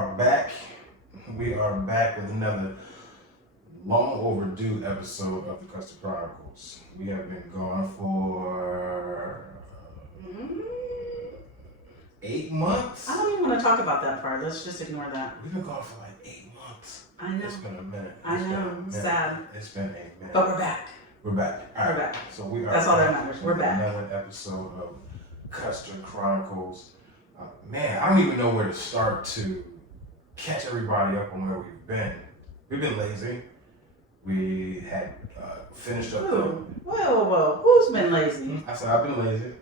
are back. We are back with another long overdue episode of the Custer Chronicles. We have been gone for 8 months. I don't even want to talk about that part. Let's just ignore that. We've been gone for like 8 months. I know. It's been a minute. I know. Sad. It's been a minute. But we're back. We're back. All right. We're back. So we are. That's all that matters. We're back. Another episode of Custer Chronicles. Man, I don't even know where to start to catch everybody up on where we've been. We've been lazy. We had finished up. Whoa. Who's been lazy? I said I've been lazy.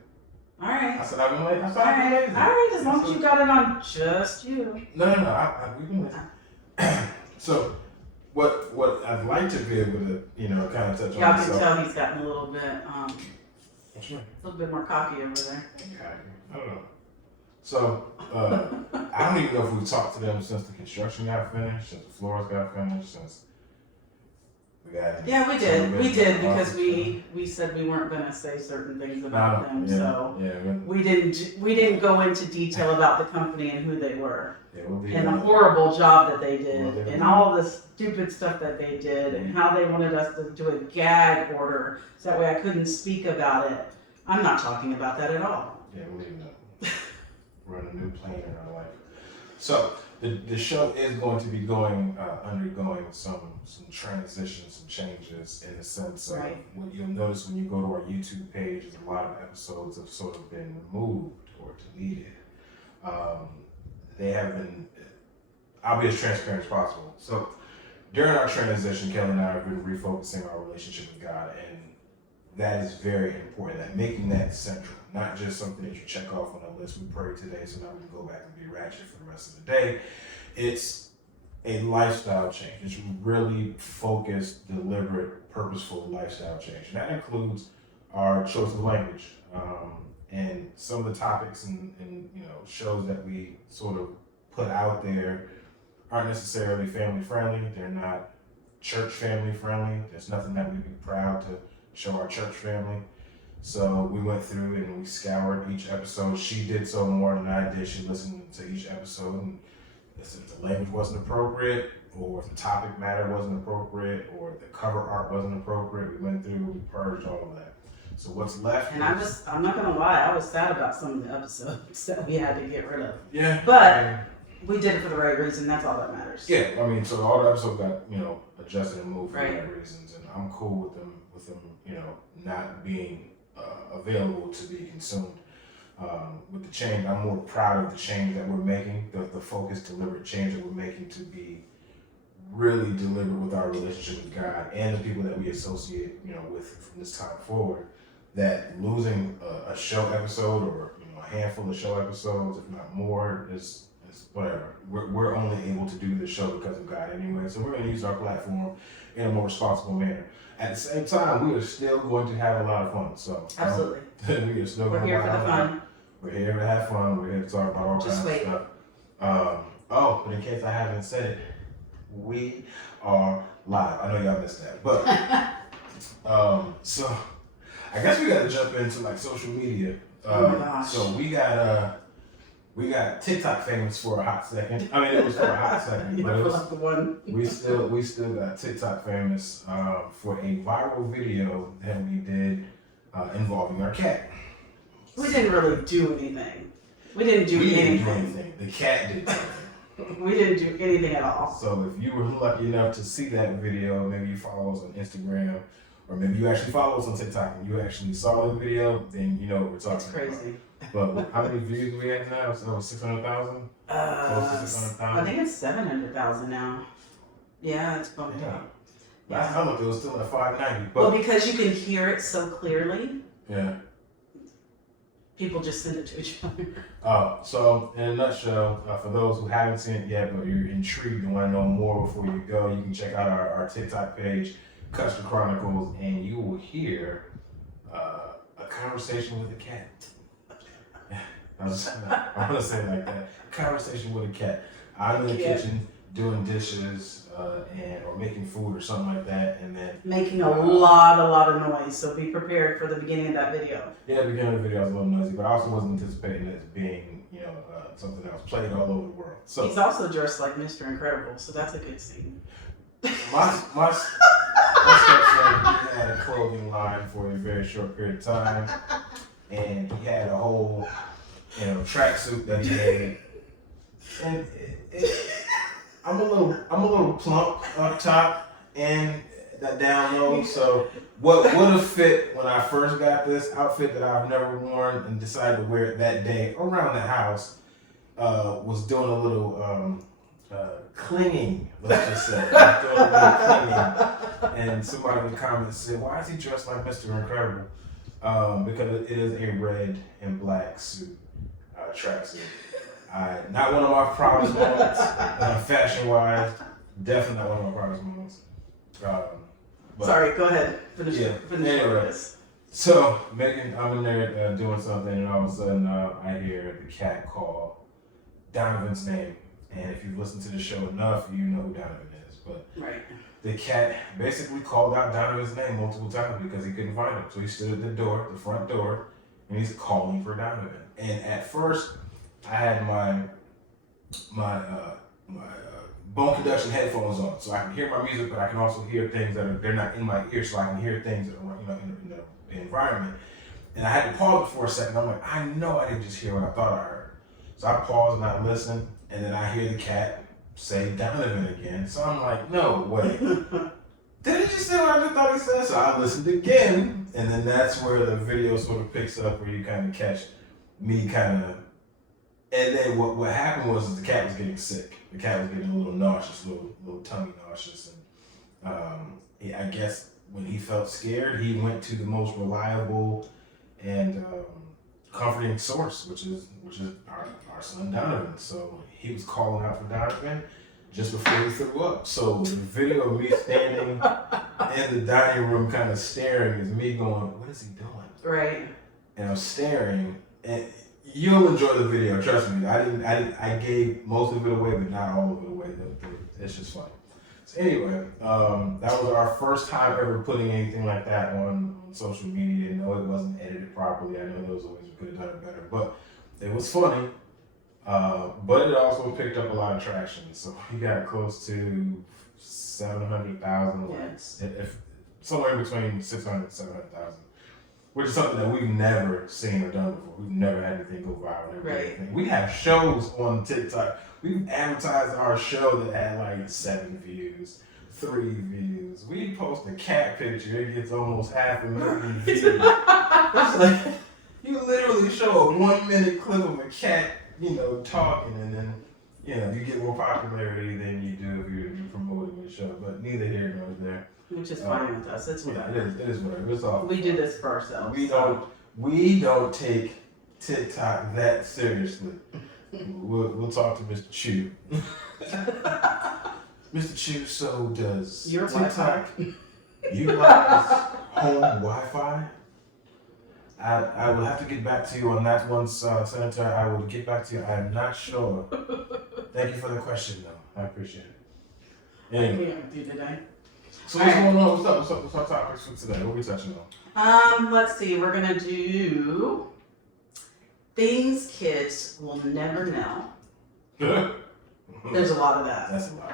All right. I said I've been lazy. All right. As long as you got it on just you. No. We've been lazy. So, what I'd like to be able to, kind of touch on. Y'all can tell he's gotten a little bit, What's right? a little bit more cocky over there. I don't know. So, I don't even know if we talked to them since the construction got finished, since the floors got finished, since we got. Yeah, we did. We did because we said we weren't going to say certain things about them. We didn't go into detail about the company and who they were, and the horrible job that they did, and all the stupid stuff that they did, and how they wanted us to do a gag order so that way I couldn't speak about it. I'm not talking about that at all. Yeah, we're leaving that. We're on a new plane in our life. So the show is going to be undergoing some transitions, some changes in the sense of what you'll notice when you go to our YouTube page is a lot of episodes have sort of been removed or deleted. They have been. I'll be as transparent as possible. So during our transition, Kelly and I have been refocusing our relationship with God, and that is very important. That making that central. Not just something that you check off on a list. We prayed today, so now we can go back and be ratchet for the rest of the day. It's a lifestyle change. It's really focused, deliberate, purposeful lifestyle change. And that includes our choice of language. And some of the topics and shows that we sort of put out there aren't necessarily family friendly. They're not church family friendly. There's nothing that we'd be proud to show our church family. So we went through and we scoured each episode. She did so more than I did. She listened to each episode, and if the language wasn't appropriate, or if the topic matter wasn't appropriate, or if the cover art wasn't appropriate, we went through, we purged all of that. So what's left? And I'm not gonna lie, I was sad about some of the episodes that we had to get rid of. Yeah. But we did it for the right reason. That's all that matters. Yeah, I mean, so all the episodes got adjusted and moved for the right right reasons, and I'm cool with them not being available to be consumed. With the change, I'm more proud of the change that we're making, the focused, deliberate change that we're making to be really deliberate with our relationship with God and the people that we associate, with from this time forward. That losing a show episode or a handful of show episodes, if not more, is whatever. We're only able to do this show because of God anyway, so we're going to use our platform in a more responsible manner. At the same time, we are still going to have a lot of fun. So absolutely, we are still we're here for the fun. We're here to have fun. We're here to talk about all kinds of stuff. But in case I haven't said it, we are live. I know y'all missed that, but so I guess we got to jump into like social media. Oh my gosh! So we got TikTok famous for a hot second. I mean, it was for a hot second, but we still got TikTok famous for a viral video that we did involving our cat. We didn't really do anything. We didn't do anything. The cat did something. We didn't do anything at all. So if you were lucky enough to see that video, maybe you follow us on Instagram, or maybe you actually follow us on TikTok and you actually saw the video, then you know what we're talking about. It's crazy. But how many views do we have now? So 600,000? Close to 600,000? I think it's 700,000 now. Yeah, it's bumped up. Last time it was still at 590. Well, because you can hear it so clearly. Yeah. People just send it to each other. So in a nutshell, for those who haven't seen it yet, but you're intrigued and want to know more before you go, you can check out our TikTok page, Custer Chronicles, and you will hear a conversation with a cat. I'm going to say it like that. Conversation with a cat. I'm in the kitchen doing dishes, or making food or something like that, and then making a lot of noise. So be prepared for the beginning of that video. Yeah, the beginning of the video was a little noisy, but I also wasn't anticipating it being, something that was played all over the world. So he's also dressed like Mr. Incredible, so that's a good scene. my stepson, he had a clothing line for a very short period of time, and he had a whole, tracksuit that he had, and I'm a little plump up top and that down low. So what would have fit when I first got this outfit that I've never worn and decided to wear it that day around the house was doing a little clinging. Let's just say doing a little clinging. And somebody in the comments said, "Why is he dressed like Mr. Incredible?" Because it is a red and black suit, tracksuit. Not one of my proudest moments, fashion-wise. Definitely not one of my proudest moments. Sorry, go ahead. Finish anyway, this. So, I'm in there doing something, and all of a sudden I hear the cat call Donovan's name. And if you've listened to the show enough, you know who Donovan is. But the cat basically called out Donovan's name multiple times because he couldn't find him. So he stood at the front door, and he's calling for Donovan. And at first, I had my bone conduction headphones on, so I can hear my music, but I can also hear things they're not in my ear, so I can hear things that are in the environment. And I had to pause it for a second. I'm like, I know I didn't just hear what I thought I heard. So I paused and I listened, and then I hear the cat say Donovan again. So I'm like, no way. Did he just say what I just thought he said? So I listened again, and then that's where the video sort of picks up, where you kind of catch me kind of. And then what happened was the cat was getting sick. The cat was getting a little nauseous, little tummy nauseous, and I guess when he felt scared, he went to the most reliable and comforting source, which is our son Donovan. So he was calling out for Donovan just before he threw up. So the video of me standing in the dining room, kind of staring, is me going, "What is he doing?" Right. And I'm staring, and you'll enjoy the video. Trust me. I gave most of it away, but not all of it away. It's just funny. So anyway, that was our first time ever putting anything like that on social media. No, it wasn't edited properly. I know there was ways we could have done it better, but it was funny. But it also picked up a lot of traction. So we got close to 700,000 likes. If somewhere in between 600 and 700,000. Which is something that we've never seen or done before. We've never had anything go viral. Right. We have shows on TikTok. We've advertised our show that had like 7 views, 3 views. We post a cat picture, it gets almost 500,000 views. It's like, you literally show a 1-minute clip of a cat, talking, and then, you get more popularity than you do if you're promoting your show. But neither here nor there. Which is fine with us. It's whatever. It is whatever. It's all. We do this for ourselves. We don't take TikTok that seriously. We'll talk to Mr. Chu. Mr. Chu, so does your TikTok utilize home Wi-Fi? I will have to get back to you on that one, Senator. I will get back to you. I am not sure. Thank you for the question, though. I appreciate it. Anyway. Yeah, with you today. So what's going on? What's up topics for today? What are we touching on? Let's see. We're gonna do things kids will never know. There's a lot of that. That's a lot.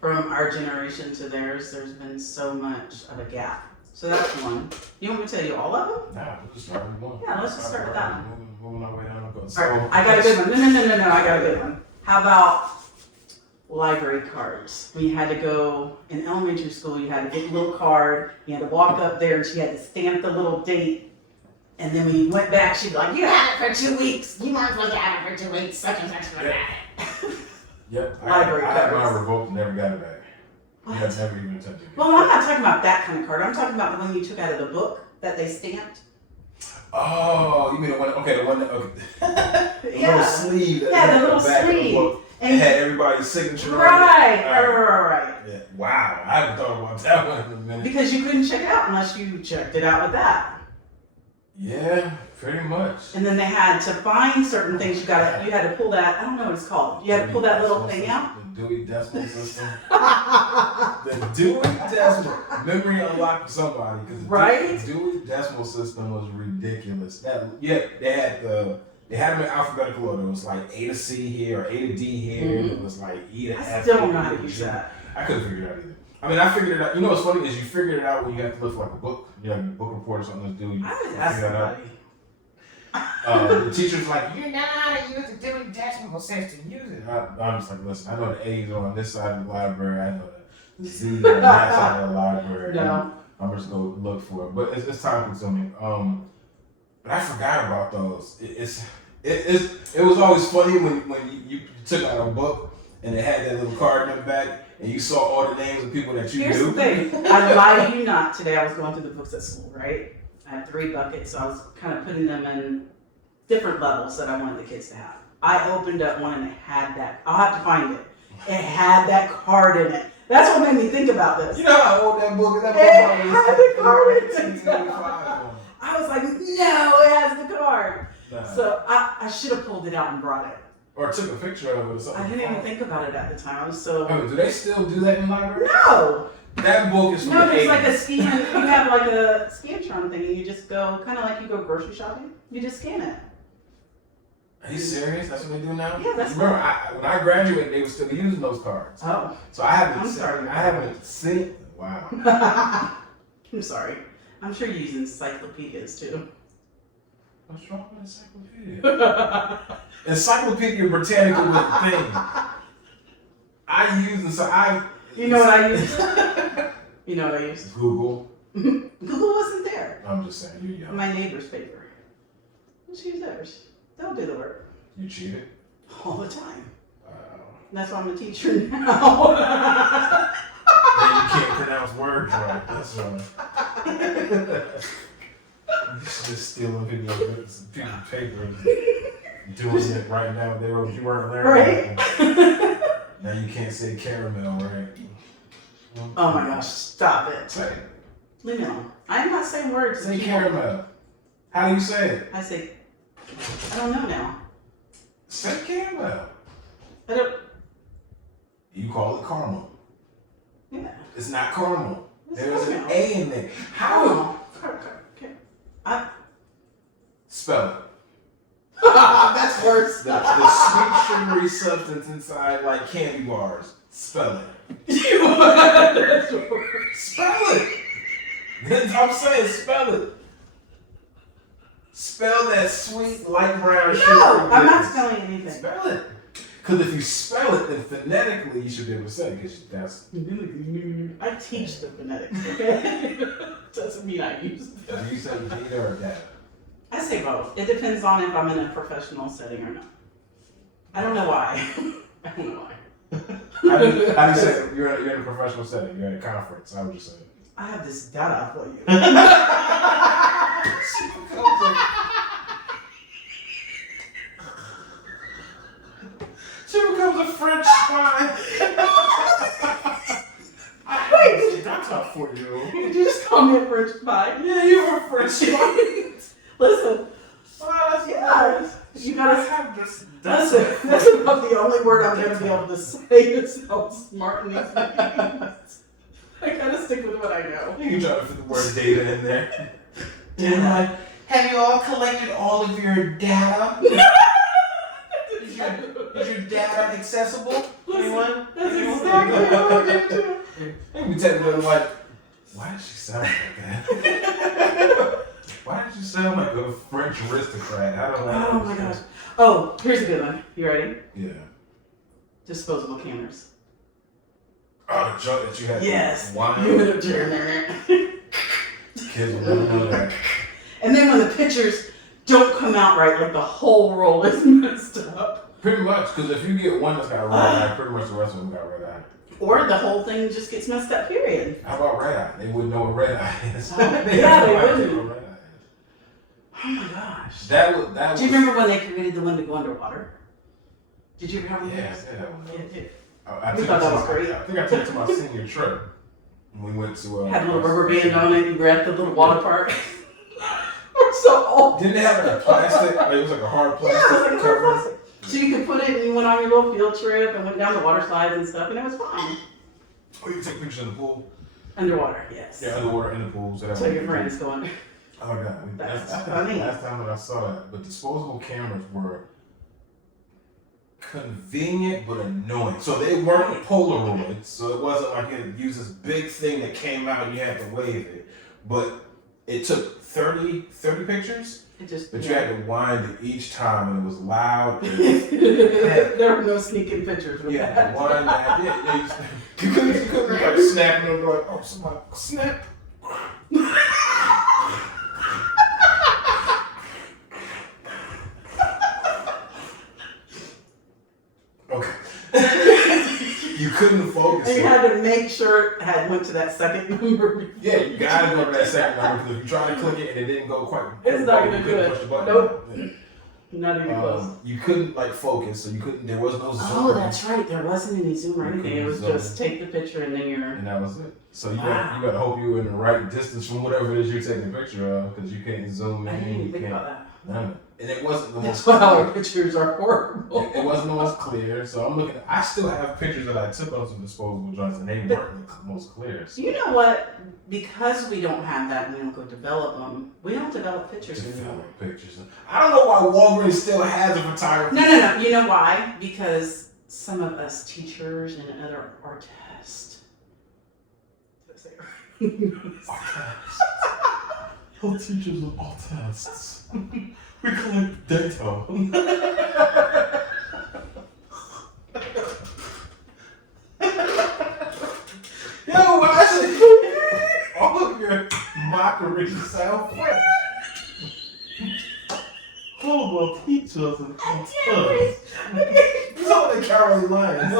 From our generation to theirs, there's been so much of a gap. So that's one. You want me to tell you all of them? Nah, we'll just start with one. Yeah, let's just start with that one. Moving our way down the road. All right, I got a good one. No, I got a good one. How about library cards? When you had to go in elementary school, you had to get a little card, you had to walk up there, and she had to stamp the little date, and then when you went back, she'd be like, "You had it for 2 weeks. You weren't supposed to have it for 2 weeks. Such and such for that." Yep. Library I cards. had mine revoked and never got it back. What? I've never even attempted it. Well, I'm not talking about that kind of card. I'm talking about the one you took out of the book that they stamped. Oh, you mean the one? Okay, the one that the little sleeve. That the little sleeve. And it had everybody's signature on it. Right. Yeah. Wow, I haven't thought about that one in a minute. Because you couldn't check it out unless you checked it out with that. Yeah, pretty much. And then they had to find certain things. You had to pull that. I don't know what it's called. You had to pull that little thing out. Dewey Decimal System. The Dewey Decimal memory unlocked for somebody because Dewey Decimal System was ridiculous. They had them in alphabetical order. It was like A to C here or A to D here. Mm-hmm. It was like E to F. I still don't know how to use that. I couldn't figure it out either. I mean, I figured it out. You know what's funny is you figured it out when you have to look for like a book. You have a book report or something to do. You figure that out. The teacher's like, you know how to use the Dewey Decimal System. Use it. I'm just like, listen, I know the A's are on this side of the library. I know the Z's are on that side of the library. No. I'm just going to look for it. But it's time consuming. But I forgot about those. It was always funny when you took out a book and it had that little card in the back and you saw all the names of people that you knew. Here's the thing. I lie to you not. Today I was going through the books at school, right? I had 3 buckets, so I was kind of putting them in different levels that I wanted the kids to have. I opened up one and it had that. I'll have to find it. It had that card in it. That's what made me think about this. You know how old that book is? That book had the card in it. I was like, no, it has the card. Nah. So I should have pulled it out and brought it. Or took a picture of it or something. I didn't even think about it at the time. I was so... I mean, do they still do that in libraries? No! That book is from No, the there's 80s. like a scan. You have like a Scantron thing and you just go, kind of like you go grocery shopping. You just scan it. Are you serious? That's what they do now? Yeah, that's Remember, when I graduated, they were still using those cards. Oh. So I haven't seen... Wow. I'm sorry. I'm sure you're using encyclopedias too. What's wrong with encyclopedia? Encyclopedia Britannica was the thing. You know what I use? You know what I use? Google. Google wasn't there. I'm just saying, you're young. My neighbor's paper. Let's use theirs. They'll do the work. You cheated? All the time. That's why I'm a teacher now. And you can't pronounce words right. That's right. You just stealing people's papers, doing it right now. You weren't there. Right. Now you can't say caramel, right? Oh my gosh! Stop it. Say it. Leave me alone. I'm not saying words. Say caramel. How do you say it? I say. I don't know now. Say caramel. I don't. You call it caramel. Yeah. It's not caramel. There's caramel. An A in there. How? Okay. Spell it. That's worse. The sweet sugary substance inside like candy bars. Spell it. That's worse. Spell it. I'm saying spell it. Spell that sweet light brown sugar. No, I'm not spelling anything. Spell it. Because if you spell it, then phonetically you should be able to say it. Because that's. I teach the phonetics. Okay. Doesn't mean I use them. Do you say data or data? I say both. It depends on if I'm in a professional setting or not. I don't know why. I don't know why. How do you say it? You're in a professional setting? You're at a conference? I would just say. I have this data for you. She becomes a French spy. Wait, that's a 4-year-old. Did you just call me a French spy? Yeah, you were a French spy. Listen. Yeah. You gotta have this. Listen, that's about the only word I'm gonna be able to say to sound smart in these meetings. I gotta stick with what I know. You can try to put the word data in there. Data. Have you all collected all of your data? Is your data accessible? Anyone? That's exactly what I'm gonna do. Maybe technically like, why does she sound like that? Why did you sound like a French aristocrat? I don't know. Oh my gosh. Oh, here's a good one. You ready? Yeah. Disposable cameras. Oh, the junk that you had. Yes. Wine. You would have turned there. Kids will never know that. And then when the pictures don't come out right, like the whole roll is messed up. Pretty much, because if you get one that's got red eye, pretty much the rest of them got red eye. Or the whole thing just gets messed up, period. How about red eye? They wouldn't know what red eye is. Oh, yeah, they wouldn't. Oh my gosh. That was. Do you remember when they created the one to go underwater? Did you ever have one? Yes, yeah. We thought that was great. I think I took it to my senior trip. We went to. Had a little rubber band on it. You were at the little water park. We're so old. Didn't they have like a plastic? Like it was like a hard plastic. Yeah, it was like a hard plastic. So you could put it and you went on your little field trip and went down the water slides and stuff, and it was fine. Oh, you can take pictures in the pool? Underwater, yes. Yeah, underwater in the pool. So your friends going. Oh, God. That's the funny. last time that I saw that. But disposable cameras were convenient but annoying. So they weren't Polaroids, so it wasn't like it used this big thing that came out and you had to wave it. But it took 30 pictures. But you had to wind it each time, and it was loud. There were no sneaking pictures with that. Yeah, wind that. Yeah, you couldn't be like snapping them like, oh, somebody snap. Okay. You couldn't focus. And you had to make sure it went to that second number. Before. Yeah, you gotta go to that second number because if you try to click it and it didn't go quite, it's not gonna do it. Push the button. Nope. Yeah. Not even close. You couldn't like focus, so you couldn't. There was no zoom. Oh, that's right. There wasn't any zoom or anything. It was just take the picture and then and that was it. So you gotta hope you were in the right distance from whatever it is you're taking a picture of because you can't zoom in. I didn't even think about that. None. And it wasn't the most. That's why our pictures are horrible. It wasn't the most clear. So I'm looking. I still have pictures that I took on some disposable joints, and they weren't the most clear. So. You know what? Because we don't have that, and we don't go develop them. We don't develop pictures anymore. Pictures. I don't know why Walgreens still has a photographer. No. You know why? Because some of us teachers and other artists. Did I say it right? All teachers are artists. We collect data. Yo, why is it? All of your mockery sound French. All of our teachers and artists. You know the Caroline Lyons.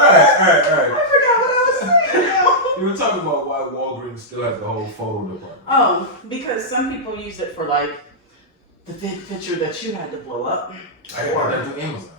Alright. I forgot what I was saying now. You were talking about why Walgreens still has the whole photo department. Oh, because some people use it for like the big picture that you had to blow up. I heard that to Amazon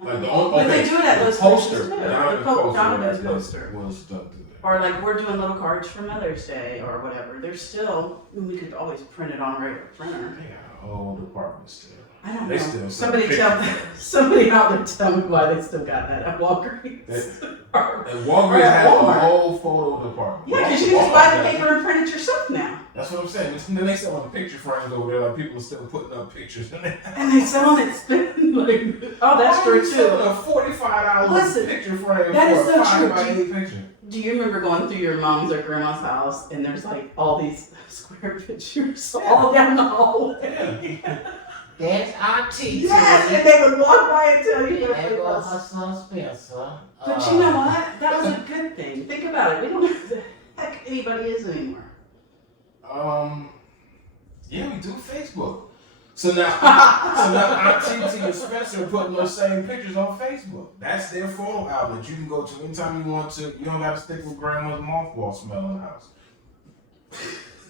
though. Like the But they do it at those poster. places too. Donovan poster. Was done through that. Or like we're doing little cards for Mother's Day or whatever. There's still, we could always print it on a regular printer. They got a whole department still. I don't They know. still Somebody out there tell me why they still got that at Walgreens. And Walgreens has a whole photo department. Yeah, because you just buy the paper and print it yourself now. That's what I'm saying. And then they sell the picture frames over there. Like people are still putting up pictures. And they sell it spend like, oh, that's true too. A $45 picture frame that for is so a 5x8 true. picture. Do you remember going through your mom's or grandma's house and there's like all these square pictures all down the hallway? Yeah. That's our teacher. Yes, and they would walk by and tell you There goes her son Spencer. But you know what? That was a good thing. Think about it. We don't know who the heck anybody is anymore. Yeah, we do Facebook. So now Aunt TT and Spencer are putting those same pictures on Facebook. That's their photo outlet. You can go to anytime you want to. You don't have to stick with grandma's mothball smell in the house.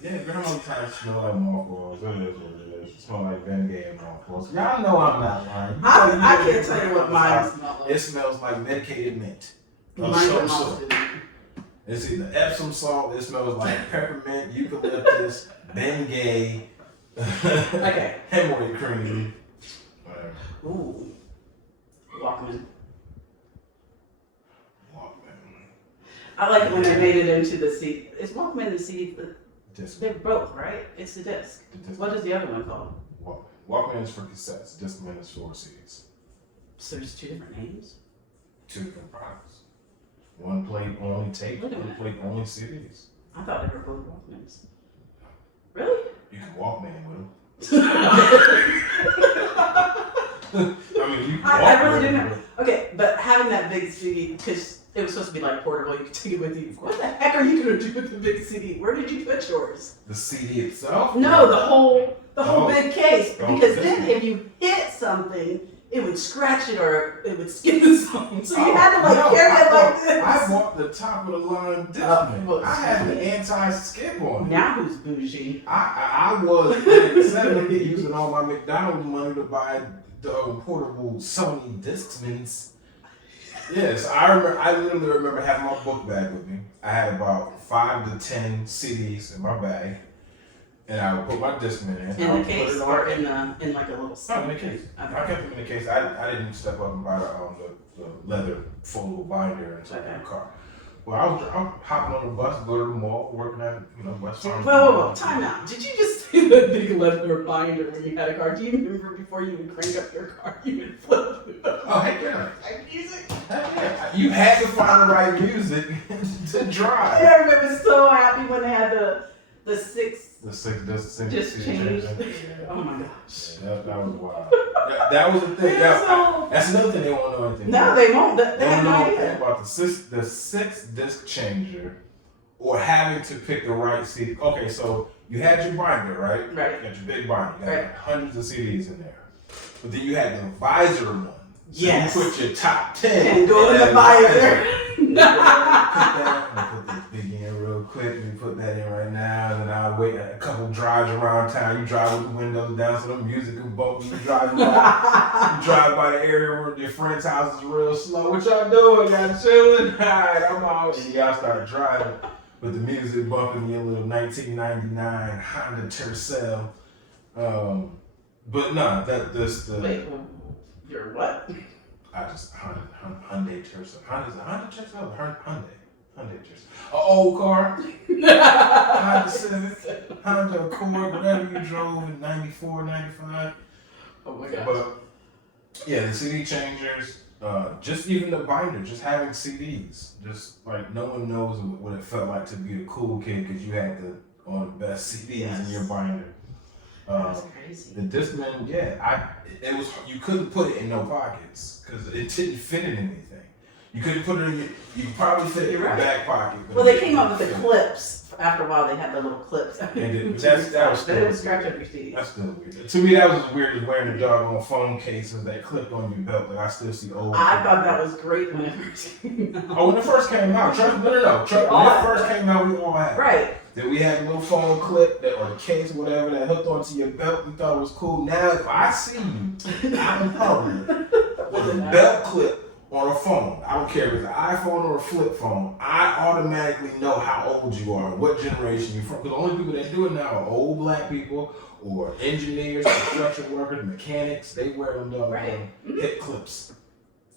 Yeah, grandma's time smell like mothballs. It is what it is. It smells like Bengay and mothballs. Y'all know I'm not lying. I can't tell you what mine smells like. It smells like medicated mint. Mine Some smells sort. It's either Epsom salt. It smells like peppermint, eucalyptus, Bengay. Okay. Hemorrhoid cream. Whatever. Ooh. Walkman. I like it when they made it into the CD. Is Walkman the CD? Disc. They're both, right? It's the disc. What is the other one called? Walkman is for cassettes. Discman is for CDs. So there's two different names? Two different products. One plate only tape, one plate only CDs. I thought they were both Walkmans. Really? You can Walkman with them. I mean, you can I really didn't. Okay, but having that big CD, because it was supposed to be like portable, you could take it with you. What the heck are you going to do with the big CD? Where did you put yours? The CD itself? No, the whole big case. Oh, Because then if you hit something, it would scratch it or it would skin the song. So you had to carry it like this. I bought the top of the line Discman. I had the anti-skip on it. Now who's bougie? I was instead of using all my McDonald's money to buy the portable Sony Discmans. Yes, I literally remember having my book bag with me. I had about 5 to 10 CDs in my bag, and I would put my Discman in. In the case or in like a little. No, in the case. I kept them in the case. I didn't step up and buy the leather foldable binder and take it in the car. Well, I was hopping on the bus, go to the mall, working at West Farms. Whoa, time out. Did you just say the big leather binder when you had a car? Do you remember before you would crank up your car, you would flip it up? Oh, heck yeah. Like music? Heck yeah. You had to find the right music to drive. Yeah, I remember so happy when they had the six just changed. Oh my gosh. Yeah, that was wild. That was the thing. That's another thing they won't know anything No, about. they won't. They have don't no know idea. anything about the six disc changer or having to pick the right CD. Okay, so you had your binder, right? Right. You got your big binder. You got Right. like hundreds of CDs in there. But then you had the visor one. So Yes. you put your top 10 And go in the visor. Put this big in real quick. We put that in right now, and then I wait a couple drives around town. You drive with the windows down so the music can bump. You drive by the area where your friend's house is real slow. What y'all doing? Y'all chilling? Alright, I'm out. And y'all start driving with the music bumping your little 1999 Honda Tercel. But no, Wait, you're what? I just Hyundai Tercel. Honda's a Honda Tercel or Hyundai Tercel. An old car. Honda Civic, Honda Accord, whatever you drove in 94, 95. Oh my gosh. But yeah, the CD changers, just even the binder, just having CDs. Just like no one knows what it felt like to be the cool kid because you had the best CDs in your binder. That's crazy. The Discman, it was you couldn't put it in no pockets because it didn't fit in anything. You couldn't put it in you could probably fit it in your back pocket. Well, they came up with the clips. After a while, they had the little clips. They did, but that was But it would scratch up your CDs. That's still weird. To me, that was as weird as wearing the doggone phone cases that clipped on your belt. Like I still see old. I thought that was great when it first came out. Oh, when it first came out, trust me, no. When it first came out, we all had it. Right. Then we had a little phone clip or the case, whatever, that hooked onto your belt. We thought it was cool. Now, if I see you out in public with a belt clip on a phone, I don't care if it's an iPhone or a flip phone, I automatically know how old you are, what generation you're from. Because the only people that do it now are old black people or engineers, construction workers, mechanics. They wear them hip clips.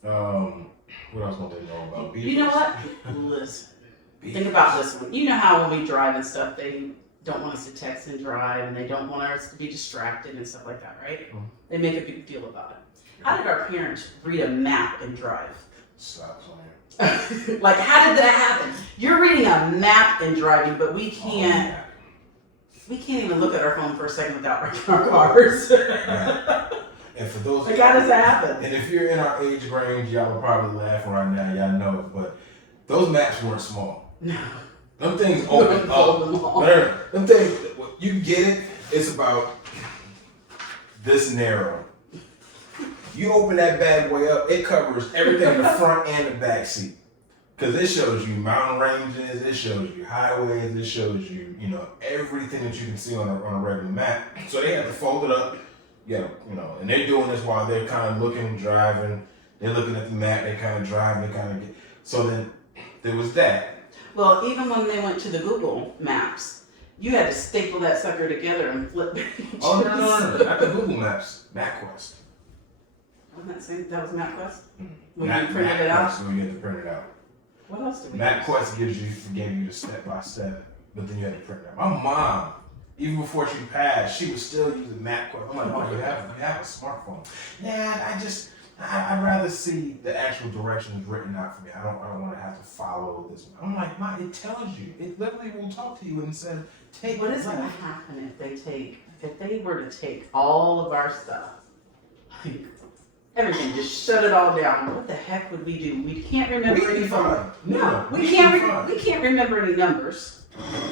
What else want they know about? You know what? Listen. Think about this one. You know how when we drive and stuff, they don't want us to text and drive, and they don't want us to be distracted and stuff like that, right? Mm-hmm. They make a big deal about it. How did our parents read a map and drive? Stop playing. Like, how did that happen? You're reading a map and driving, but we can't. We can't even look at our phone for a second without wrecking our cars. Right. And for those, like, how does that happen? And if you're in our age range, y'all are probably laughing right now. Y'all know it, but those maps weren't small. No. Them things open up. Them things, you get it. It's about this narrow. You open that bad boy up, it covers everything in the front and the back seat. Because it shows you mountain ranges, it shows you highways, it shows you, everything that you can see on a regular map. So they have to fold it up, and they're doing this while they're kind of looking, driving, they're looking at the map, they kind of drive, they kind of get. So then there was that. Well, even when they went to the Google Maps, you had to staple that sucker together and flip pages. Oh, no. Not the Google Maps, MapQuest. Wasn't that was MapQuest? Mm-hmm. When you printed it out? So you had to print it out. What else did we MapQuest gave you the step by step, but then you had to print it out. My mom, even before she passed, she was still using MapQuest. I'm like, oh, you have a smartphone. Yeah, I'd rather see the actual directions written out for me. I don't want to have to follow this. I'm like, Mom, it tells you. It literally will talk to you and says, take. What is going to happen if they were to take all of our stuff, like everything, just shut it all down? What the heck would we do? We can't remember any numbers. No, we can't remember any numbers.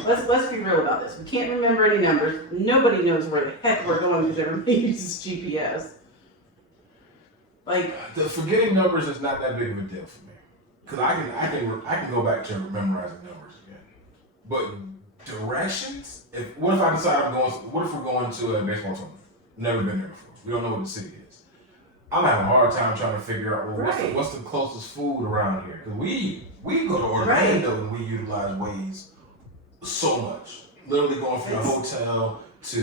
Let's be real about this. We can't remember any numbers. Nobody knows where the heck we're going because everybody uses GPS. Like, the forgetting numbers is not that big of a deal for me, because I can go back to memorizing numbers again. But directions, what if I decide what if we're going to a baseball tournament? Never been there before. We don't know what the city is. I'm having a hard time trying to figure out well, Right. what's the closest food around here? Because we go to Orlando and we utilize Waze so much. Literally going from the hotel to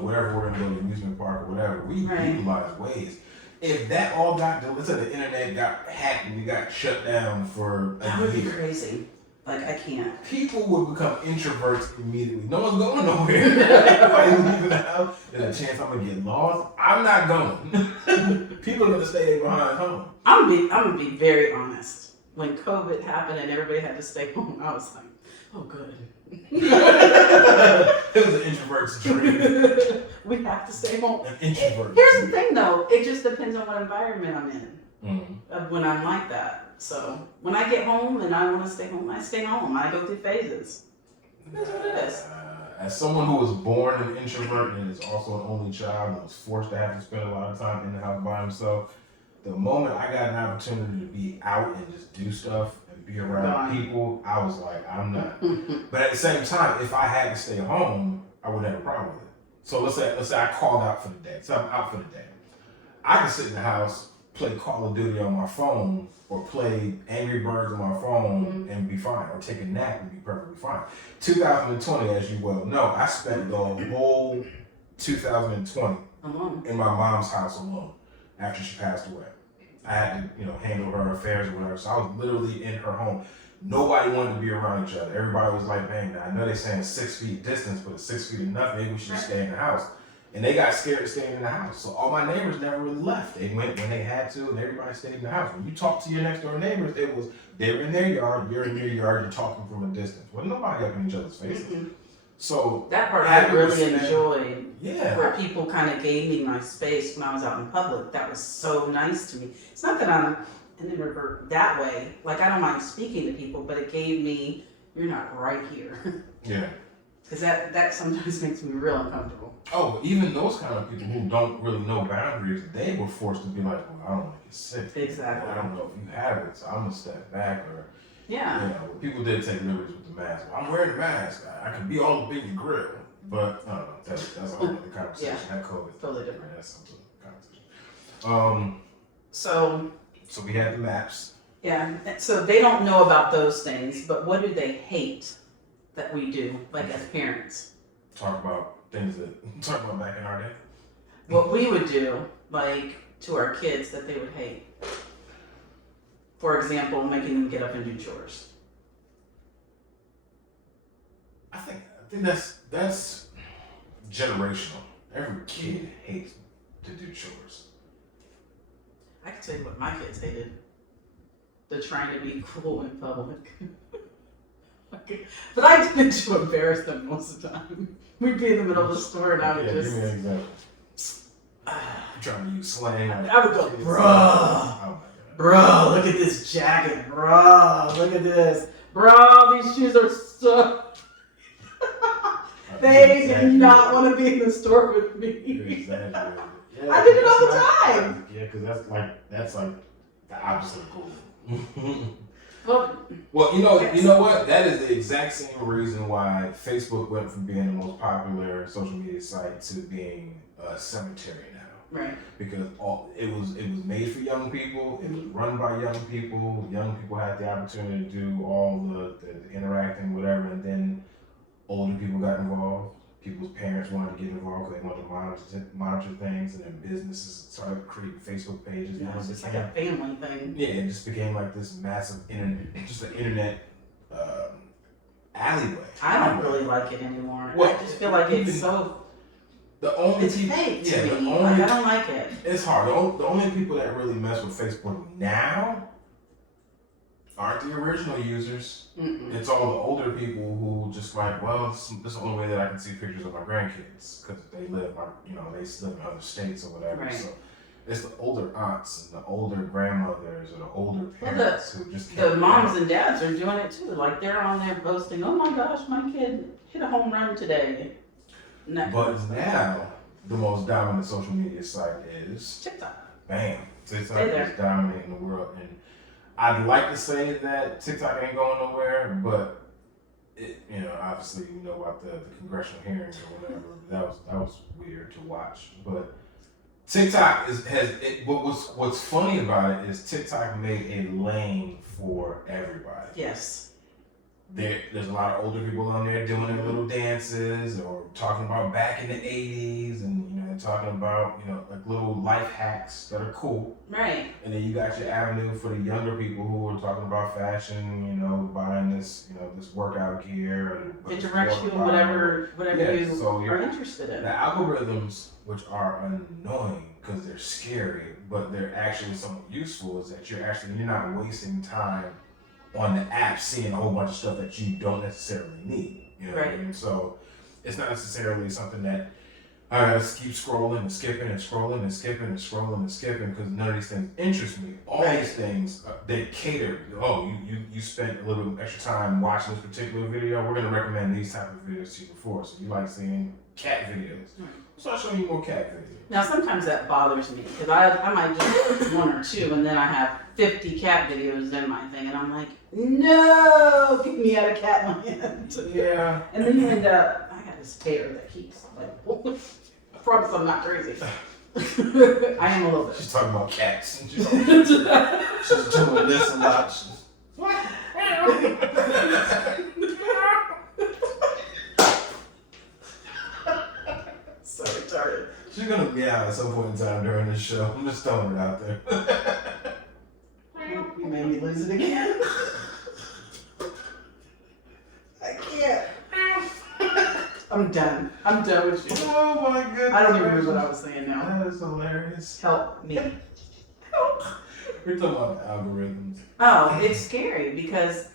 wherever we're gonna go, the amusement park or whatever. We utilize Waze. If that all got, let's say the internet got hacked and we got shut down for a year. That would be crazy. Like, I can't. People would become introverts immediately. No one's going nowhere. Everybody's leaving the house. There's a chance I'm going to get lost. I'm not going. People are going to stay behind home. I'm gonna be very honest. When COVID happened and everybody had to stay home, I was like, oh, good. It was an introvert's dream. We have to stay home. An introvert. Here's the thing, though. It just depends on what environment I'm in. Mm-hmm. When I'm like that. So when I get home and I want to stay home, I stay home. I go through phases. That's what it is. As someone who was born an introvert and is also an only child and was forced to have to spend a lot of time in the house by himself, the moment I got an opportunity to be out and just do stuff and be around people, I was like, I'm not. But at the same time, if I had to stay home, I wouldn't have a problem with it. So let's say I called out for the day. So I'm out for the day. I can sit in the house, play Call of Duty on my phone, or play Angry Birds on my phone and be fine, or take a nap and be perfectly fine. 2020, as you well know, I spent the whole 2020 alone in my mom's house alone after she passed away. I had to, handle her affairs or whatever, so I was literally in her home. Nobody wanted to be around each other. Everybody was like, man, I know they're saying 6 feet distance, but 6 feet enough, maybe we should stay in the house. And they got scared of staying in the house. So all my neighbors never really left. They went when they had to, and everybody stayed in the house. When you talk to your next door neighbors, they were in their yard, you're in your yard, you're talking from a distance. Wasn't nobody up in each other's faces. So that part I really enjoyed. Yeah. Where people kind of gave me my space when I was out in public. That was so nice to me. It's not that I'm an introvert that way. Like, I don't mind speaking to people, but it gave me, you're not right here. Yeah. Because that sometimes makes me real uncomfortable. Oh, even those kind of people who don't really know boundaries, they were forced to be like, well, I don't want to get sick. Exactly. I don't know if you have it, so I'm going to step back. Or, yeah. People did take liberties with the mask. Well, I'm wearing a mask. I can be all up in your grill. But, I don't know, that's a whole other conversation. Yeah. That COVID. Totally different. That's something conversation. So we had the maps. Yeah. So they don't know about those things, but what do they hate that we do, like as parents? Talk about back in our day. What we would do, like to our kids, that they would hate. For example, making them get up and do chores. I think that's generational. Every kid hates to do chores. I can tell you what my kids hated. The trying to be cool in public. But I didn't to embarrass them most of the time. We'd be in the middle of the store and I would just... Give me an example. Trying to use slang. I would go, bro, look at this jacket. Bro, look at this. Bro, these shoes are so... They did not want to be in the store with me. Yeah, I did it all the time. Yeah, because that's like the opposite of cool. Well, you know what? That is the exact same reason why Facebook went from being the most popular social media site to being a cemetery now. Right. Because it was made for young people. It was run by young people. Young people had the opportunity to do all the interacting, whatever, and then older people got involved. People's parents wanted to get involved because they wanted to monitor things, and then businesses started creating Facebook pages. Yeah, it's just like a family thing. Yeah, it just became like this massive internet alleyway. I don't really like it anymore. Well, I just feel like it's so... It's fake to me. I don't like it. It's hard. The only people that really mess with Facebook now aren't the original users. Mm-mm. It's all the older people who just like, well, this is the only way that I can see pictures of my grandkids because they live in other states or whatever. Right. So it's the older aunts and the older grandmothers or the older parents who just can't. The moms and dads are doing it too. Like, they're on there posting, oh my gosh, my kid hit a home run today. But now, the most dominant social media site is TikTok. Bam. TikTok is dominating the world. And I'd like to say that TikTok ain't going nowhere, but obviously you know about the congressional hearings or whatever. That was weird to watch. But TikTok what's funny about it is TikTok made a lane for everybody. Yes. There's a lot of older people on there doing their little dances or talking about back in the 80s and talking about like little life hacks that are cool. Right. And then you got your avenue for the younger people who are talking about fashion, buying this this workout gear and it directs you in whatever you are interested in. The algorithms, which are annoying because they're scary, but they're actually somewhat useful, is that you're not wasting time on the app seeing a whole bunch of stuff that you don't necessarily need. You know what I mean? So it's not necessarily something that I gotta keep scrolling and skipping and scrolling and skipping and scrolling and skipping because none of these things interest me. All these things, they cater. Oh, you spent a little extra time watching this particular video. We're gonna recommend these type of videos to you before. So you like seeing cat videos. So I'll show you more cat videos. Now sometimes that bothers me because I might just one or two and then I have 50 cat videos in my thing and I'm like, no, get me out of cat land. Yeah. And then you end up, I got this tater that keeps like, I promise I'm not crazy. I am a little bit. She's talking about cats. And she's doing this a lot. So retarded. She's gonna meow at some point in time during this show. I'm just throwing it out there. You made me lose it again. I can't. I'm done. I'm done with you. Oh my goodness. I don't even remember what I was saying now. That is hilarious. Help me. Help. We're talking about algorithms. Oh, it's scary because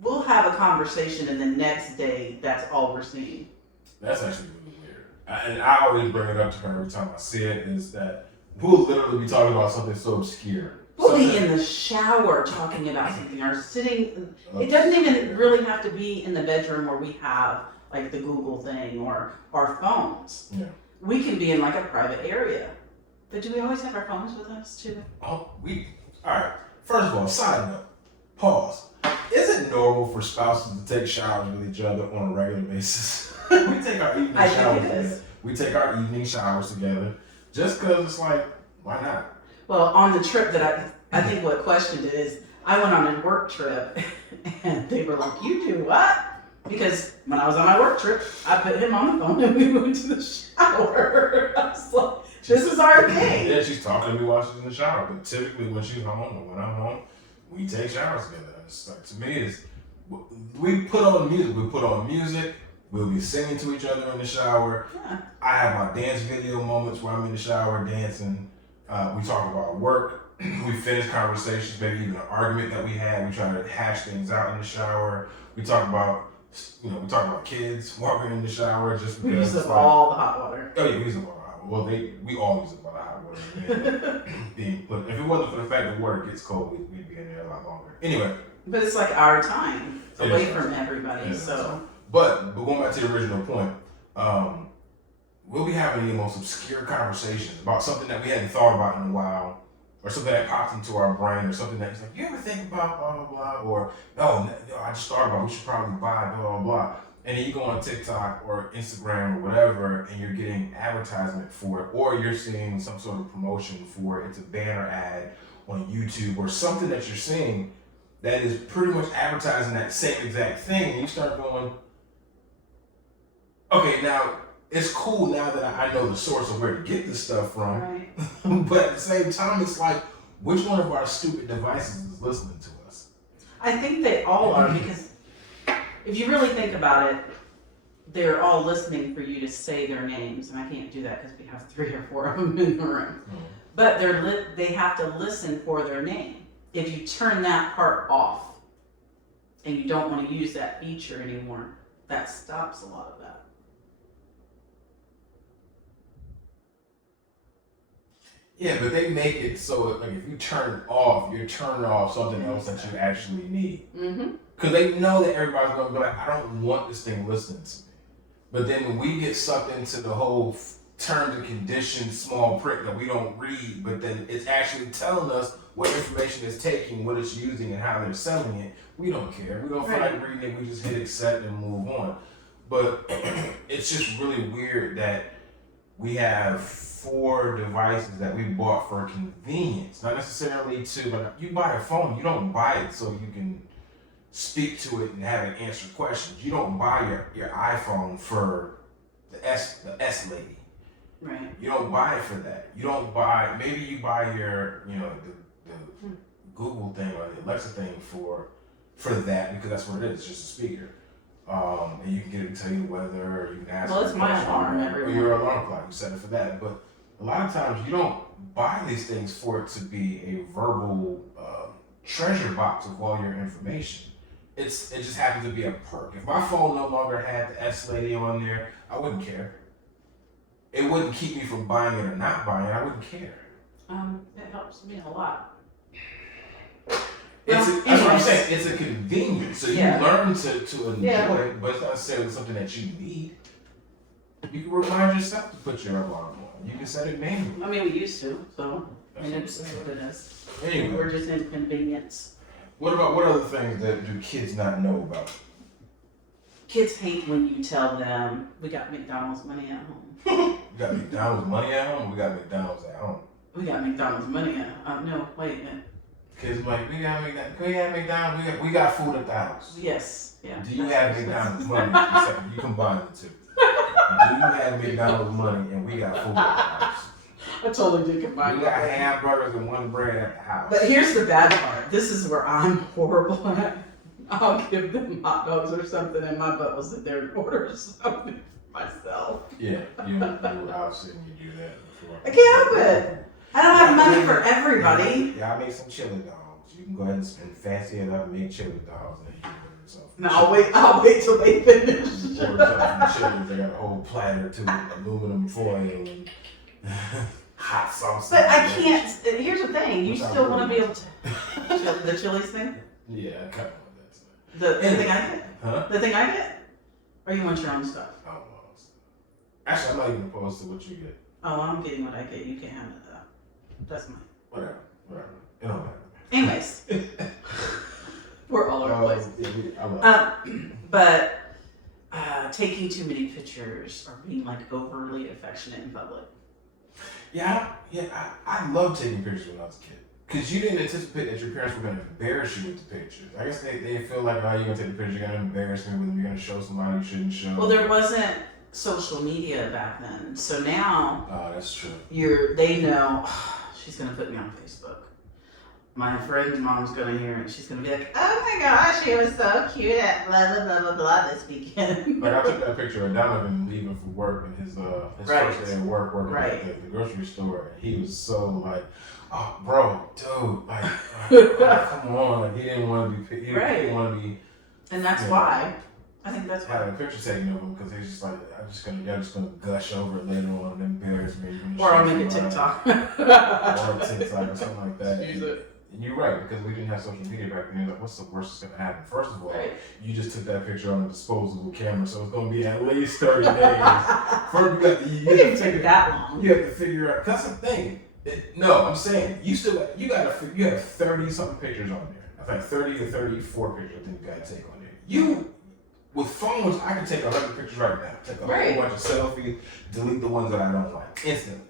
we'll have a conversation and the next day that's all we're seeing. That's actually really weird. And I always bring it up to her every time I see it, is that we'll literally be talking about something so obscure. We'll be in the shower talking about something or sitting. It doesn't even really have to be in the bedroom where we have like the Google thing or our phones. Yeah. We can be in like a private area. But do we always have our phones with us too? All right. First of all, side note, pause. Is it normal for spouses to take showers with each other on a regular basis? We take our evening showers together. We take our evening showers together just because it's like, why not? Well, on the trip that I think what questioned it is, I went on a work trip and they were like, you do what? Because when I was on my work trip, I put him on the phone and we went to the shower. I was like, this is our thing. Yeah, she's talking to me while she's in the shower, but typically when she's home or when I'm home, we take showers together. It's like, to me, we put on music. We'll be singing to each other in the shower. Yeah. I have my dance video moments where I'm in the shower dancing. We talk about work. We finish conversations, maybe even an argument that we had. We try to hash things out in the shower. We talk about kids while we're in the shower. Just We because use up all the hot water. Oh yeah, we use up all the hot water. Well, we all use up all the hot water. But if it wasn't for the fact that water gets cold, we'd be in there a lot longer. Anyway. But it's like our time away from everybody. But going back to the original point, we'll be having the most obscure conversations about something that we hadn't thought about in a while, or something that popped into our brain, or something that's like, you ever think about blah, blah, blah, or, no, I just thought about we should probably buy blah, blah, blah. And then you go on TikTok or Instagram or whatever, and you're getting advertisement for it, or you're seeing some sort of promotion for it. It's a banner ad on YouTube or something that you're seeing that is pretty much advertising that same exact thing, and you start going, okay, now, it's cool now that I know the source of where to get this stuff from. Right. But at the same time, it's like, which one of our stupid devices is listening to us? I think they all are because if you really think about it, they're all listening for you to say their names, and I can't do that because we have 3 or 4 of them in the room. Mm-hmm. But they have to listen for their name. If you turn that part off and you don't want to use that feature anymore, that stops a lot of that. Yeah, but they make it so like if you turn it off, you're turning off something else that you actually need. Because they know that everybody's going to be like, I don't want this thing listening to me. But then when we get sucked into the whole terms and conditions small print that we don't read, but then it's actually telling us what information it's taking, what it's using, and how they're selling it, we don't care. We don't feel like reading it. We just hit accept and move on. But it's just really weird that we have 4 devices that we bought for convenience, not necessarily to, but you buy a phone, you don't buy it so you can speak to it and have it answer questions. You don't buy your iPhone for the S lady. Right. You don't buy it for that. You don't buy, maybe you buy your, the Google thing or the Alexa thing for that because that's what it is, just a speaker. And you can get it to tell you the weather, or you can ask. Well, it's my alarm every or your alarm clock. You set it for that. But a lot of times you don't buy these things for it to be a verbal treasure box of all your information. It just happens to be a perk. If my phone no longer had the S lady on there, I wouldn't care. It wouldn't keep me from buying it or not buying it. I wouldn't care. It helps me a lot. That's what I'm saying. It's a convenience. So you learn to enjoy it, but it's not necessarily something that you need. You can remind yourself to put your alarm on. You can set it manually. I mean, we used to, so it's what it is. Anyway, we're just inconvenienced. What other things that do kids not know about? Kids hate when you tell them we got McDonald's money at home. We got McDonald's money at home. We got McDonald's at home. We got McDonald's money at home. No, wait a minute. Kids like, we got McDonald's. We got food at the house. Yes. Yeah. Do you have McDonald's money? You combine the two. Do you have McDonald's money and we got food at the house? I totally did combine. We got hamburgers and 1 bread at the house. But here's the bad part. This is where I'm horrible at. I'll give them hot dogs or something, and my butt will sit there and order something myself. Yeah, I've seen you do that before. I can't help it. I don't have money for everybody. Yeah, I made some chili dogs. You can go ahead and spend fancy it up and make chili dogs, and you can order yourself. No, I'll wait till they finish. You order yourself some chili. They got a whole platter too, aluminum foil and hot sauce. But I can't. Here's the thing. You still want to be able to. The Chili's thing? Yeah, I kind of want that. The thing I get? Huh? The thing I get? Or you want your own stuff? I don't know. Actually, I'm not even opposed to what you get. Oh, I'm getting what I get. You can't have it though. That's mine. Whatever. It don't matter. Anyways. We're all over the place. Yeah, But taking too many pictures or being like overly affectionate in public. I loved taking pictures when I was a kid. Because you didn't anticipate that your parents were going to embarrass you with the pictures. I guess they feel like, oh, you're going to take the picture, you're going to embarrass me with them, you're going to show somebody you shouldn't show. Well, there wasn't social media back then. So now. Oh, that's true. They know, she's going to put me on Facebook. My friend's mom's going to hear it. She's going to be like, oh my gosh, she was so cute at blah, blah, blah, blah, blah this weekend. Like, I took that picture of Donovan leaving for work and his first day at work, working at the grocery store. And he was so like, oh, bro, dude, like, come on. He didn't want to be, he didn't want to be. And that's why. I think that's why. Had a picture taken of him because he's just like, y'all just gonna gush over it later on and embarrass me. Or I'll make a TikTok. Or a TikTok or something like that. Use it. And you're right, because we didn't have social media back then. Like, what's the worst that's gonna happen? First of all, you just took that picture on a disposable camera, so it's gonna be at least 30 days. First, it didn't take that long. You have to figure out. That's the thing. No, I'm saying you have 30 something pictures on there. I think 30 to 34 pictures. I think you gotta take on there. With phones, I can take 100 pictures right now. Take a whole bunch of selfies, delete the ones that I don't like instantly.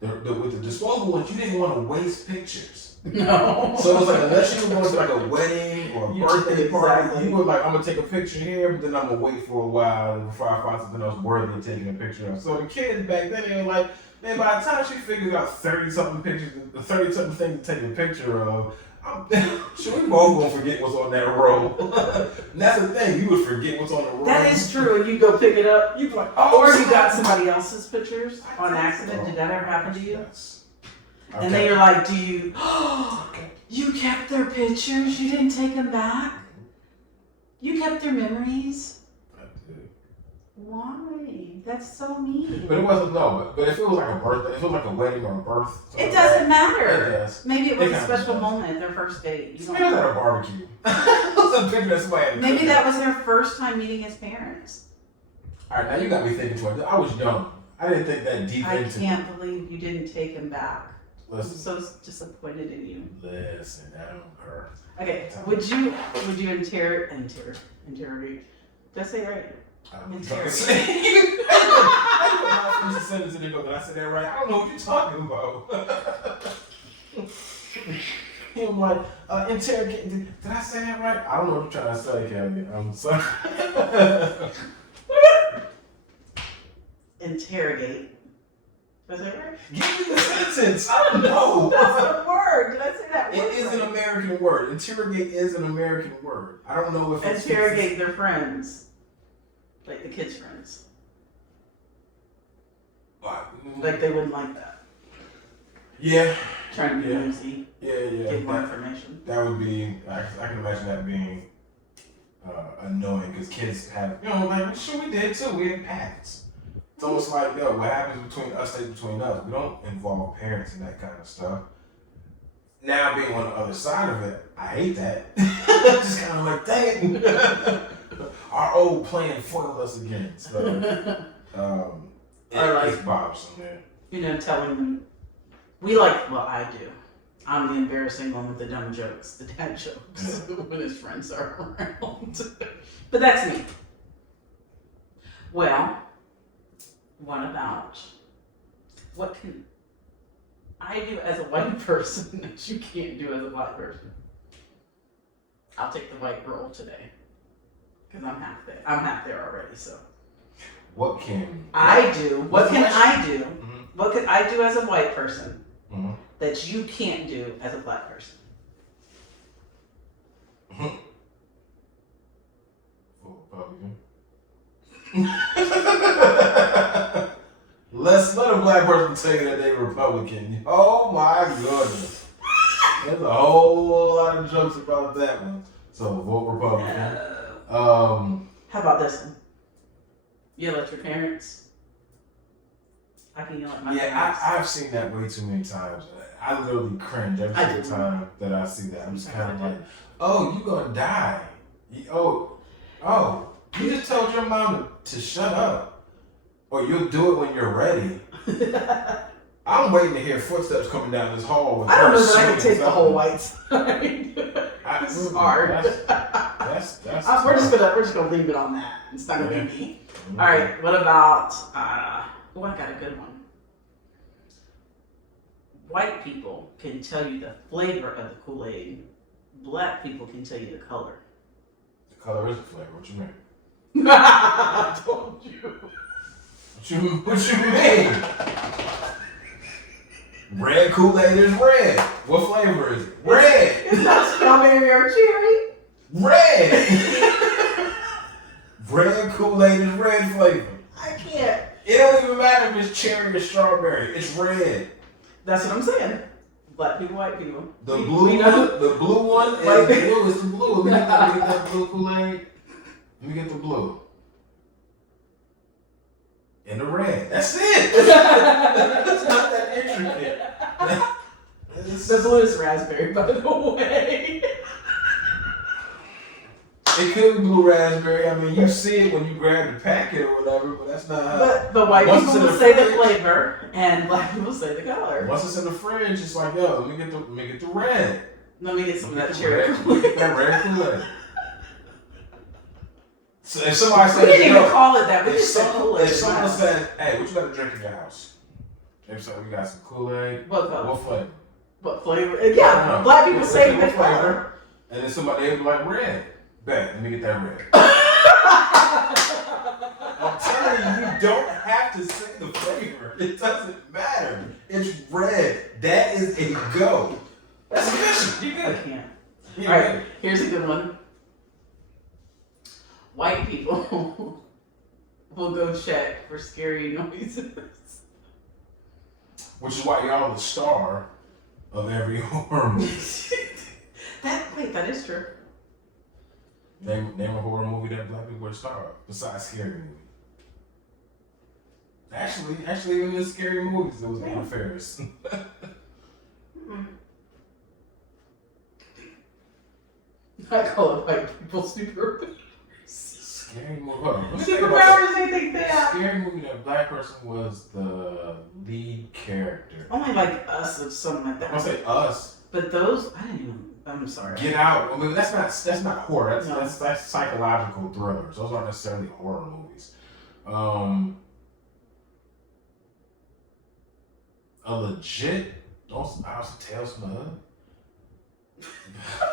With the disposable ones, you didn't want to waste pictures. No. So it was like, unless you were going to like a wedding or a birthday party, you were like, I'm going to take a picture here, but then I'm going to wait for a while before I find something else worthy of taking a picture of. So the kids back then, they were like, man, by the time she figures out 30-something pictures, 30-something things to take a picture of, sure, we both gonna forget what's on that roll. And that's the thing, you would forget what's on the roll. That is true, and you go pick it up. You'd be like, oh, or you got somebody else's pictures on accident. Did that ever happen to you? Yes. And then you're like, do you, you kept their pictures? You didn't take them back? You kept their memories? I did. Why? That's so mean. But it wasn't, but if it was like a birthday, if it was like a wedding or a birth. It doesn't matter. It does. Maybe it was a special moment, their first date. Maybe it was at a barbecue. It was a picture of somebody. Maybe that was their first time meeting his parents. Alright, now you got me thinking twice. I was young. I didn't think that deep I into can't believe you didn't take him back. Listen. I'm so disappointed in you. Listen, that don't hurt. Okay, would you interrogate? Did I say it right? I don't know what you're trying to say. I finished the sentence and they go, did I say that right? I don't know what you're talking about. I'm like, interrogate. Did I say that right? I don't know what you're trying to say, Kelly. I'm sorry. Interrogate. Was that right? Give me the sentence. I don't know. That's a word. Did I say that word? It is an American word. Interrogate is an American word. I don't know if it's interrogate their friends, like the kids' friends. Like they wouldn't like that. Yeah. Trying to be nosy. Yeah. Get more information. That would be. I can imagine that being annoying because kids have, like sure we did too. We had pacts. It's almost like, what happens between us stays between us. We don't involve parents in that kind of stuff. Now being on the other side of it, I hate that. Just kind of like, dang it. Our old plan foiled us again. So, it's bothersome, man. Telling them, I do. I'm the embarrassing one with the dumb jokes, the dad jokes, when his friends are around. But that's me. Well, what can I do as a white person that you can't do as a black person? I'll take the white role today. Because I'm half there. I'm half there already, so. What can I do? What can I do? Mm-hmm. What can I do as a white person mm-hmm. that you can't do as a black person? Mm-hmm. Republican. Let a black person tell you that they're Republican. Oh my goodness. There's a whole lot of jokes about that one. So vote Republican. How about this one? Yell at your parents. I can yell at my parents. I've seen that way too many times. I literally cringe every single time that I see that. I'm just kind of like, oh, you gonna die. You just told your mom to shut up. Or you'll do it when you're ready. I'm waiting to hear footsteps coming down this hall. I don't know that I can take the whole white side. This is hard. We're just gonna leave it on that. It's not gonna be me. Mm-hmm. All right. What about? I got a good one. White people can tell you the flavor of the Kool-Aid. Black people can tell you the color. The color is the flavor. What you mean? I told you. What you mean? Red Kool-Aid is red. What flavor is it? Red. It's not strawberry or cherry. Red. Red Kool-Aid is red flavor. I can't. It don't even matter if it's cherry or strawberry. It's red. That's what I'm saying. Black people, white people. The blue one is blue. It's the blue. Let me get that blue Kool-Aid. Let me get the blue. And the red. That's it. It's not that intricate. The blue is raspberry, by the way. It could be blue raspberry. I mean, you see it when you grab the packet or whatever, but that's not how. But the white people will say the flavor, and black people say the color. Once it's in the fridge, it's like, yo, let me get the red. Let me get some of that cherry. That red Kool-Aid. So if somebody says, we didn't even call it that. We just said Kool-Aid. If someone says, hey, what you got to drink in your house? If so, we got some Kool-Aid. What color? What flavor? What flavor? Yeah, black people say the flavor. And then somebody else be like, red. Bet, let me get that red. I'm telling you, you don't have to say the flavor. It doesn't matter. It's red. That is a go. That's sufficient. You good. I can't. All right, here's a good one. White people will go check for scary noises. Which is why y'all are the star of every horror movie. That is true. Name a horror movie that black people were the star of, besides Scary Movie. Actually, even in Scary Movies, it was Anna Faris. I call it white people superpowers. Scary movie. Superpowers, they think they have. Scary movie that black person was the lead character. Only like Us or something like that. I say Us. But those, I didn't even. I'm sorry. Get Out. I mean, that's not horror. That's psychological thrillers. Those aren't necessarily horror movies. A legit Tales from the Hood.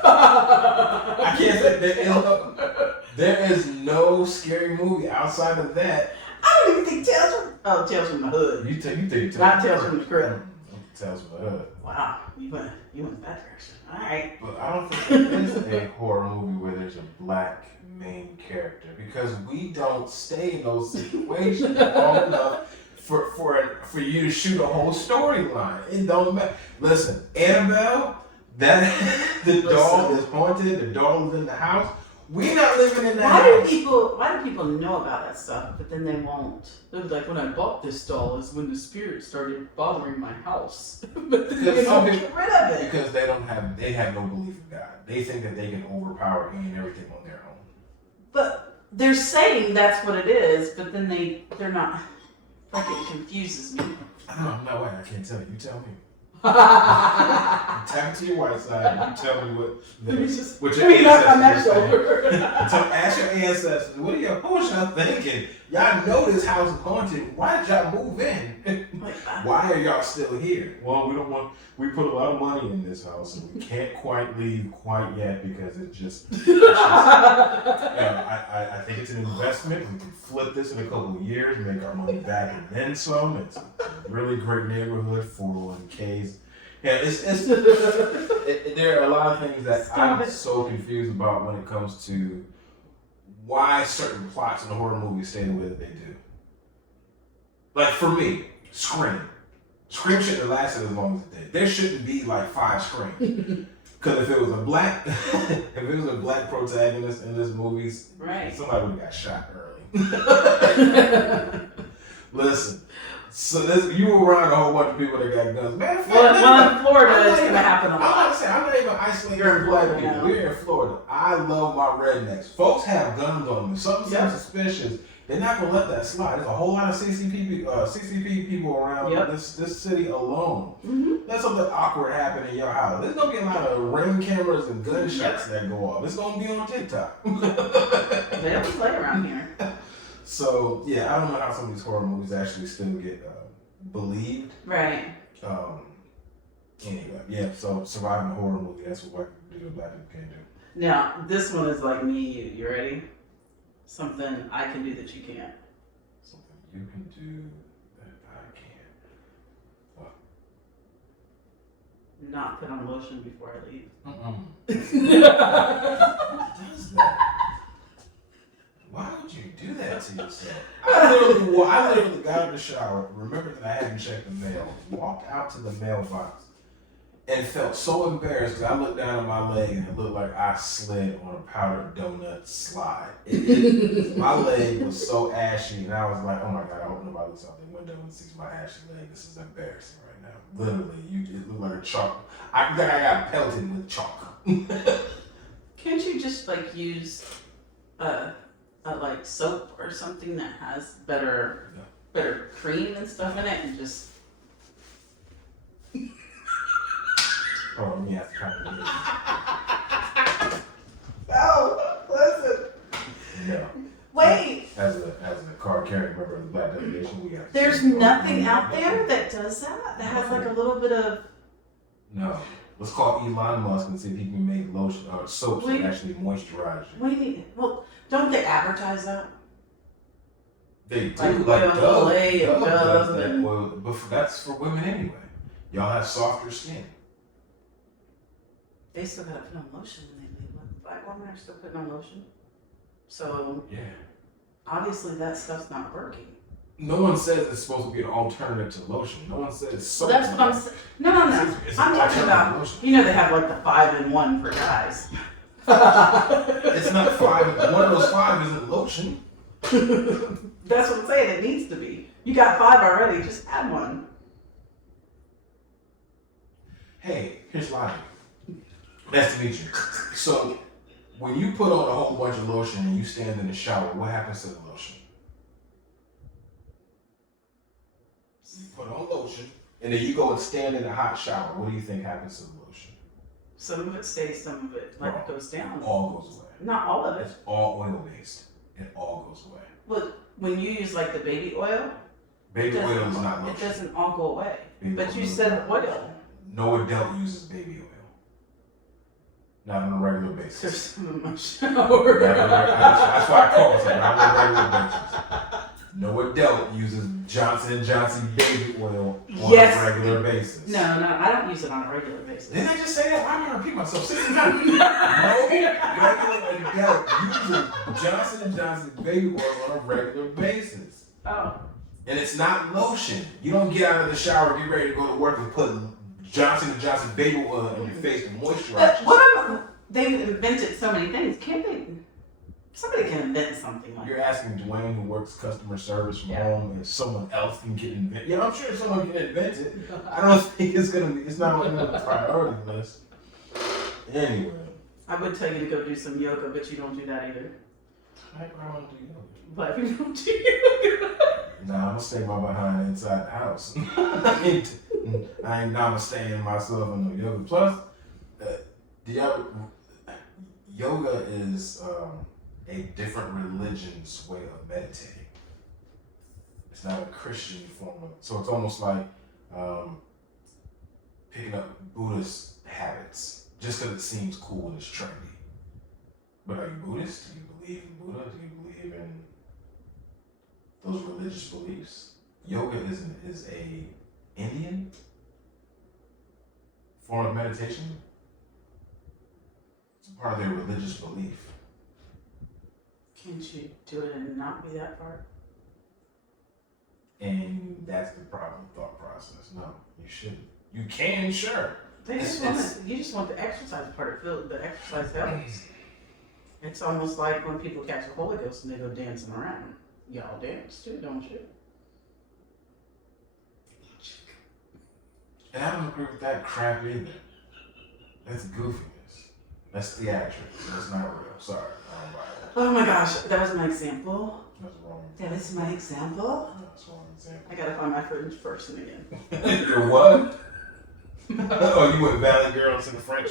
I can't say there is no scary movie outside of that. I don't even think Tales from the Hood. You think Not Tales from the Crypt. Tales from the Hood. Wow, you went that direction. All right. But I don't think there is a horror movie where there's a black main character because we don't stay in those situations long enough for you to shoot a whole storyline. It don't matter. Listen, Annabelle, the doll is haunted. The doll is in the house. We're not living in that house. Why do people know about that stuff, but then they won't? They're like, when I bought this doll is when the spirit started bothering my house. But then they don't get rid of it. Because they have no belief in God. They think that they can overpower any and everything on their own. But they're saying that's what it is, but then they're not. Like, it confuses me. No way, I can't tell you. You tell me. Tap into your white side. You tell me what your ancestors are saying. Ask your ancestors. What was y'all thinking? Y'all know this house is haunted. Why did y'all move in? Why are y'all still here? Well, we put a lot of money in this house and we can't quite leave quite yet because I think it's an investment. We can flip this in a couple of years, make our money back and then some. It's a really great neighborhood, 401ks. Yeah, there are a lot of things that I'm so confused about when it comes to why certain plots in the horror movies stay the way that they do. Like for me, Scream shouldn't have lasted as long as it did. There shouldn't be like 5 Screams. Because if it was a black protagonist in this movie, right, somebody would have got shot early. Listen. So you were around a whole bunch of people that got guns. Man, in Florida, it's going to happen a lot. I'm not even isolating black people. We're in Florida. I love my rednecks. Folks have guns on them. If something seems suspicious, they're not going to let that slide. There's a whole lot of CCP people around this city alone. Mm-hmm. Let something awkward happen in your house. There's going to be a lot of ring cameras and gunshots that go off. It's going to be on TikTok. They don't play around here. So, yeah, I don't know how some of these horror movies actually still get believed. Right. Anyway, yeah, so surviving a horror movie, that's what black people can do. Now, this one is like me, you ready? Something I can do that you can't. Something you can do that I can't. What? Not put on lotion before I leave. What does that? Why would you do that to yourself? I literally got in the shower, remembered that I hadn't checked the mail, walked out to the mailbox, and felt so embarrassed because I looked down at my leg and it looked like I slid on a powdered donut slide. My leg was so ashy, and I was like, oh my God, I hope nobody looks out the window and sees my ashy leg. This is embarrassing right now. Literally, it looked like a chalk. I got pelted with chalk. Can't you just like use like soap or something that has better cream and stuff in it and just let me ask the kind of No, listen. No. Wait. As a card carrying member of the Black delegation, we have. There's nothing out there that does that. That has like a little bit of. No. Let's call Elon Musk and see if he can make lotion or soaps that actually moisturize you. Wait. Well, don't they advertise that? They do. Like Dove does that. Well, but that's for women anyway. Y'all have softer skin. They still gotta put on lotion when they leave. Black women are still putting on lotion. So yeah, obviously that stuff's not working. No one says it's supposed to be an alternative to lotion. No one says soap. Well, that's what I'm saying. No. I'm talking about lotion. You know they have like the 5-in-1 for guys. It's not 5. One of those 5 isn't lotion. That's what I'm saying. It needs to be. You got 5 already. Just add one. Hey, here's logic. Nice to meet you. So, when you put on a whole bunch of lotion and you stand in the shower, what happens to the lotion? You put on lotion, and then you go and stand in a hot shower. What do you think happens to the lotion? Some of it stays, some of it goes down. It all goes away. Not all of it. It's all oil based. It all goes away. Well, when you use like the baby oil, Baby oil is not lotion. It doesn't all go away. Baby But oil you is said not oil. lotion. No adult uses baby oil. Not on a regular There's basis. some in my shower. That's why I call it not on a regular basis. No adult uses Johnson & Johnson baby oil on a regular basis. No, I don't use it on a regular basis. Didn't I just say that? Why am I gonna repeat myself 60 times? No regular adult uses Johnson & Johnson baby oil on a regular basis. Oh. And it's not lotion. You don't get out of the shower, get ready to go to work and put Johnson & Johnson baby oil on your face to moisturize. They've invented so many things. Can't they? Somebody can invent something like You're that. asking Dwayne, who works customer service from home, if someone else can get invented. Yeah, I'm sure someone can invent it. I don't think it's not on the priority list. Anyway. I would tell you to go do some yoga, but you don't do that either. I want to do yoga. But you don't do yoga. Nah, I'm gonna stay my behind inside the house. I ain't namasteing myself in no yoga. Plus, yoga is a different religion's way of meditating. It's not a Christian form of, so it's almost like picking up Buddhist habits just because it seems cool and it's trendy. But are you Buddhist? Do you believe in Buddha? Do you believe in those religious beliefs? Yoga is a Indian form of meditation. It's a part of their religious belief. Can't you do it and not be that part? And that's the problem thought process. No, you shouldn't. You can, sure. You just want the exercise part. The exercise helps. It's almost like when people catch the Holy Ghost and they go dancing around. Y'all dance too, don't you? And I don't agree with that crap either. That's goofiness. That's theatrics. That's not real. Sorry. I don't buy that. Oh my gosh, that was my example. That's wrong. That was my example. That's wrong example. I gotta find my French person again. You're what? Oh, you went Valley Girls in the French?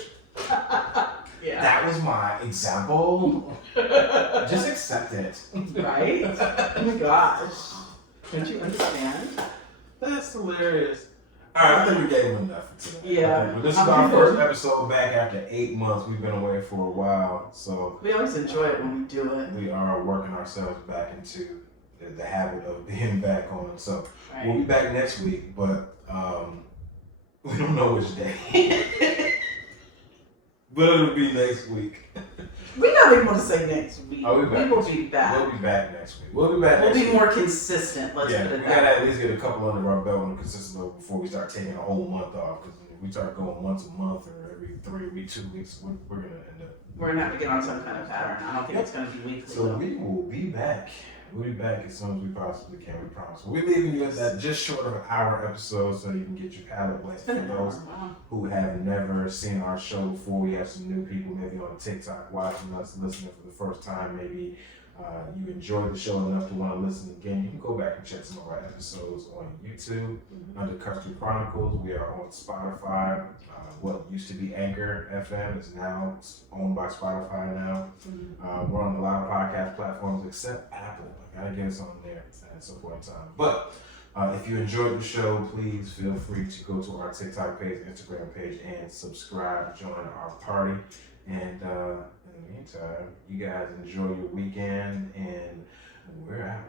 Yeah. That was my example. Just accept it. Right? Oh my gosh. Don't you understand? That's hilarious. Alright, I think we gave him enough for today. Yeah. But this is our first episode back after 8 months. We've been away for a while, so We always enjoy it when we do it. we are working ourselves back into the habit of being back on. So Right. we'll be back next week, but we don't know which day. But it'll be next week. We don't even want to say next week. Oh, we will be back. We'll be back next week. We'll be back We'll next be week. more consistent. Let's Yeah, put we it gotta that at way. least get a couple under our belt on a consistent level before we start taking a whole month off. Because if we start going once a month or every 3 weeks, 2 weeks, we're gonna end up. We're gonna have to get on some kind of pattern. I don't think it's gonna be weekly. So we will be back. We'll be back as soon as we possibly can. We promise. We're leaving you at that just short of an hour episode, so you can get your palate wet. It's been For an hour. those Wow. who have never seen our show before, we have some new people maybe on TikTok watching us, listening for the first time. Maybe you enjoyed the show enough to want to listen again. You can go back and check some of our episodes on YouTube under Custer Chronicles. We are on Spotify. What used to be Anchor FM is now owned by Spotify now. We're on a lot of podcast platforms except Apple. I gotta get us on there at some point in time. But if you enjoyed the show, please feel free to go to our TikTok page, Instagram page, and subscribe, join our party. And in the meantime, you guys enjoy your weekend, and we're out.